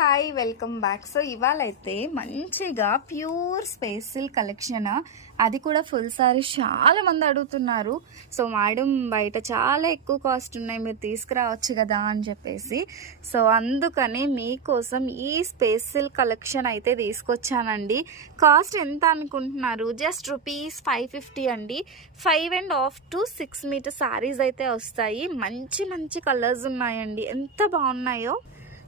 Hi welcome back. So ఇవాళ అయితే మంచిగా ప్యూర్ స్పేస్ సిల్క్ కలెక్షన్, అది కూడా ఫుల్ సారీస్ చాలా మంది అడుగుతున్నారు. సో మేడం బయట చాలా ఎక్కువ కాస్ట్ ఉన్నాయి, మీరు తీసుకురావచ్చు కదా అని చెప్పేసి, సో అందుకని మీకోసం ఈ స్పేస్ సిల్క్ కలెక్షన్ అయితే తీసుకొచ్చానండి. కాస్ట్ ఎంత అనుకుంటున్నారు? జస్ట్ ₹550 అండి. 5.5 to 6 మీటర్ సారీస్ అయితే వస్తాయి. మంచి మంచి కలర్స్ ఉన్నాయండి, ఎంత బాగున్నాయో.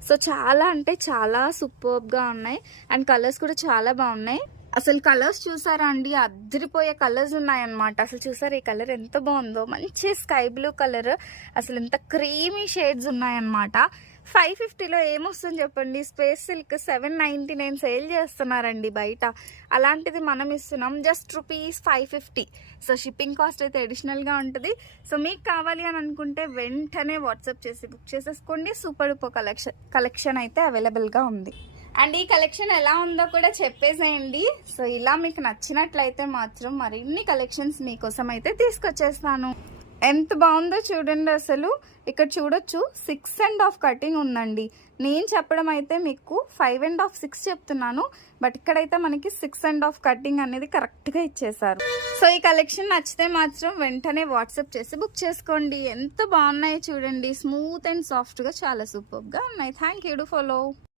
సో చాలా అంటే చాలా సూపర్బ్గా ఉన్నాయి అండ్ కలర్స్ కూడా చాలా బాగున్నాయి. అసలు కలర్స్ చూసారా అండి, అదిరిపోయే కలర్స్ ఉన్నాయన్నమాట. అసలు చూసారా ఈ కలర్ ఎంత బాగుందో, మంచి స్కై బ్లూ కలర్, అసలు ఎంత క్రీమీ షేడ్స్ ఉన్నాయన్నమాట. 550లో ఏమొస్తుంది చెప్పండి? స్పేస్ సిల్క్ 799 సేల్ చేస్తున్నారండి బయట, అలాంటిది మనం ఇస్తున్నాం జస్ట్ ₹550. సో షిప్పింగ్ కాస్ట్ అయితే అడిషనల్గా ఉంటుంది. సో మీకు కావాలి అని అనుకుంటే వెంటనే వాట్సాప్ చేసి బుక్ చేసేసుకోండి. సూపర్ డూపర్ కలెక్షన్ అయితే అవైలబుల్గా ఉంది. అండ్ ఈ కలెక్షన్ ఎలా ఉందో కూడా చెప్పేసేయండి. సో ఇలా మీకు నచ్చినట్లయితే మాత్రం మరిన్ని కలెక్షన్స్ మీకోసం అయితే తీసుకొచ్చేస్తాను. ఎంత బాగుందో చూడండి. అసలు ఇక్కడ చూడొచ్చు 6.5 కటింగ్ ఉందండి. నేను చెప్పడం అయితే మీకు 5.5, 6 చెప్తున్నాను, బట్ ఇక్కడైతే మనకి 6.5 కటింగ్ అనేది కరెక్ట్గా ఇచ్చేసారు. సో ఈ కలెక్షన్ నచ్చితే మాత్రం వెంటనే వాట్సాప్ చేసి బుక్ చేసుకోండి. ఎంత బాగున్నాయో చూడండి, స్మూత్ అండ్ సాఫ్ట్గా చాలా సూపర్గా ఉన్నాయి. Thank you. Do follow.